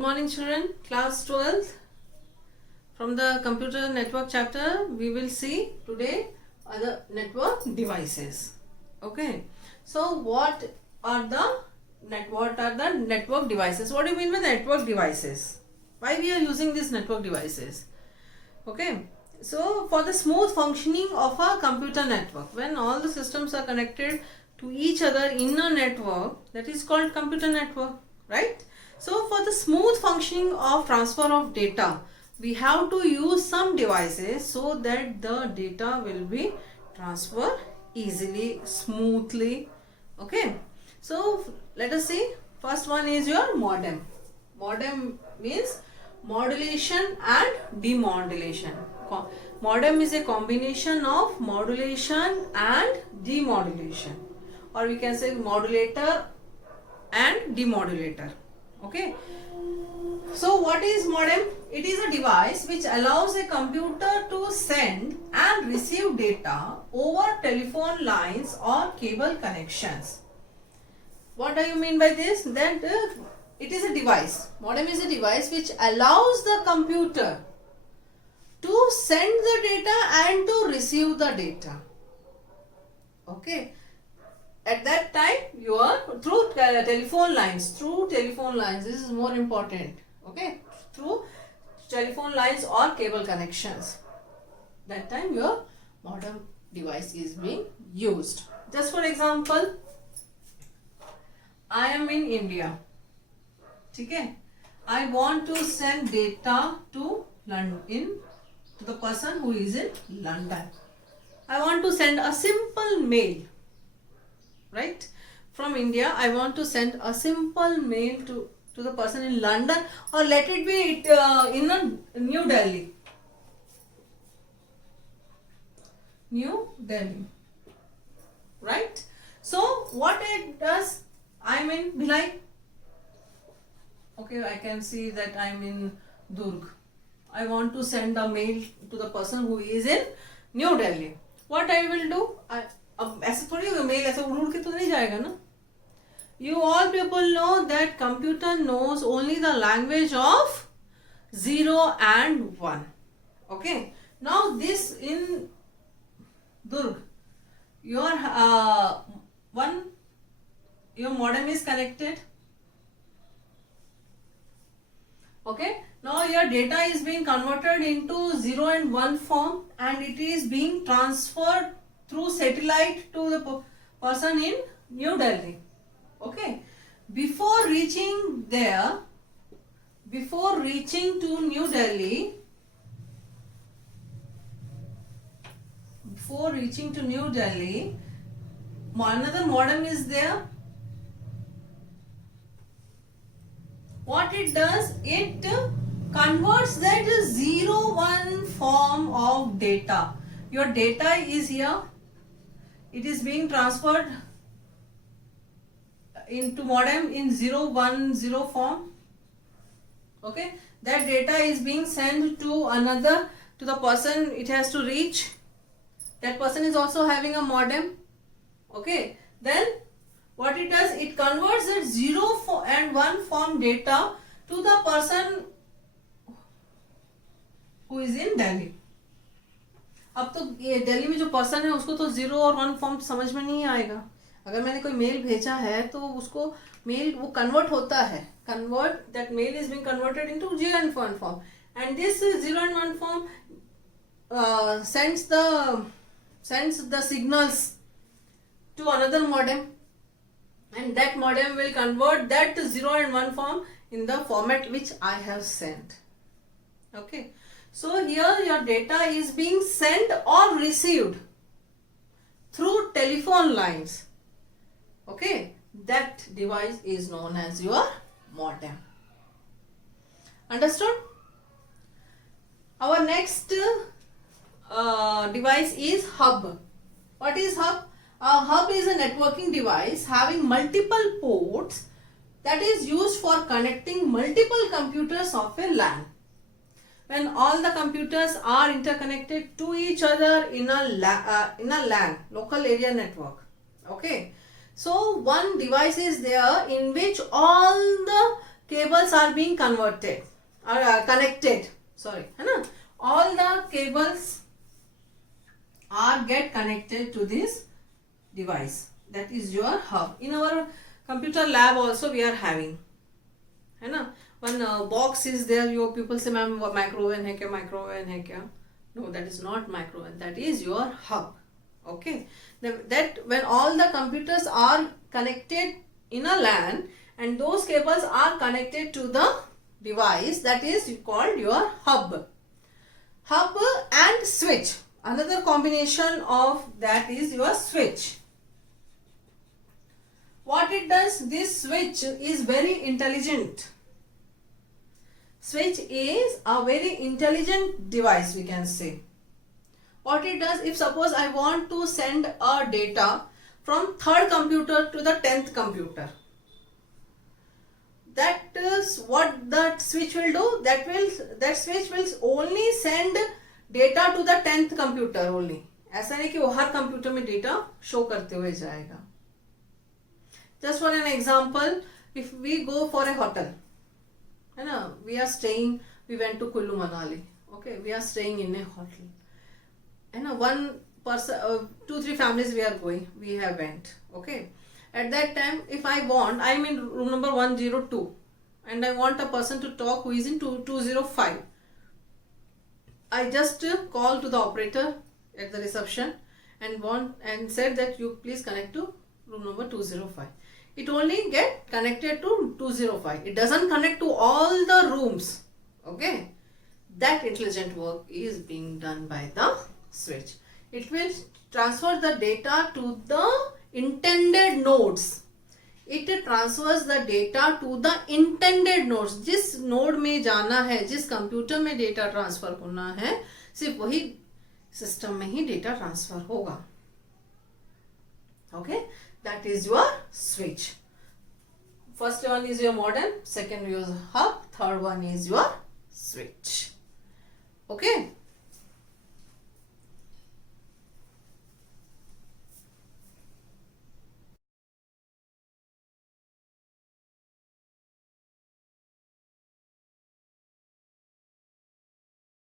Good morning children, class 12th. From the computer network chapter we will see today other network devices. Okay, so what are the network devices? What do you mean by network devices? Why we are using these network devices? Okay, so for the smooth functioning of a computer network, when all the systems are connected to each other in a network, that is called computer network, right? So for the smooth functioning of transfer of data, we have to use some devices so that the data will be transferred easily, smoothly. Okay, so let us see. First one is your modem. Modem means modulation and demodulation. Modem is a combination of modulation and demodulation, or we can say modulator and demodulator. Okay, so what is modem? It is a device which allows a computer to send and receive data over telephone lines or cable connections. What do you mean by this? That it is a device. Modem is a device which allows the computer to send the data and to receive the data. Okay. At that time, you are through telephone lines. This is more important. Okay. Through telephone lines or cable connections. That time your modem device is being used. Just for example, I am in India. Okay. I want to send data to London, to the person who is in London. I want to send a simple mail. Right? From India, I want to send a simple mail to the person in London, or let it be in New Delhi. New Delhi. Right? So, what it does, I'm in Bhilai. Okay, I can see that I'm in Durg. I want to send a mail to the person who is in New Delhi. What I will do? अब ऐसे थोड़ी होगा, mail ऐसे उड़ के तो नहीं जाएगा ना. You all people know that computer knows only the language of 0 and 1. Okay. Now this in Durg, your modem is connected. Okay. Now your data is being converted into 0 and 1 form, and it is being transferred through satellite to the person in New Delhi. Okay. Before reaching to New Delhi, another modem is there. What it does, it converts that 0-1 form of data. Your data is here. It is being transferred into modem in 0-1-0 form. Okay. That data is being sent to the person it has to reach. That person is also having a modem. Okay. Then what it does, it converts that 0 and 1 form data to the person who is in Delhi. अब तो ये दिल्ली में जो person है उसको तो 0 और 1 form समझ में नहीं आएगा. अगर मैंने कोई मेल भेजा है तो उसको मेल वो कन्वर्ट होता है. That mail is being converted into 0 and 1 form, and this 0 and 1 form sends the signals to another modem, and that modem will convert that 0 and 1 form in the format which I have sent. Okay. So here your data is being sent or received through telephone lines. Okay. That device is known as your modem. Understood? Our next device is hub. What is hub? A hub is a networking device having multiple ports that is used for connecting multiple computers of a LAN. When all the computers are interconnected to each other in a LAN, local area network. Okay. So one device is there in which all the cables are being converted or connected, sorry, है ना, all the cables are get connected to this device, that is your hub. In our computer lab also we are having, है ना, one box is there. Your people say ma'am microwave है क्या, microwave है क्या? No, that is not microwave, that is your hub. Okay, that when all the computers are connected in a LAN and those cables are connected to the device, that is called your hub. Hub and switch, another combination of that is your switch. What it does, this switch is very intelligent. Switch is a very intelligent device, we can say. What it does, if suppose I want to send a data from 3rd computer to the 10th computer, that is what that switch will do. That switch will only send data to the 10th computer only. ऐसा नहीं कि वो हर computer में data show करते हुए जाएगा. Just for an example, if we go for a hotel, है ना, we are staying, we went to Kullu Manali, okay, we are staying in a hotel, है ना, one person, 2-3 families we are going, we have went, okay. At that time, if I want, I am in room number 102 and I want a person to talk who is in 205. I just call to the operator at the reception and said that you please connect to room number 205. It only get connected to 205. It doesn't connect to all the rooms. Okay. That intelligent work is being done by the switch. It will transfer the data to the intended nodes. It transfers the data to the intended nodes. जिस node में जाना है, जिस computer में data transfer होना है, सिर्फ वही सिस्टम में ही डेटा ट्रांसफर होगा. Okay, that is your switch. First one is your modem, second is hub, third one is your switch. Okay.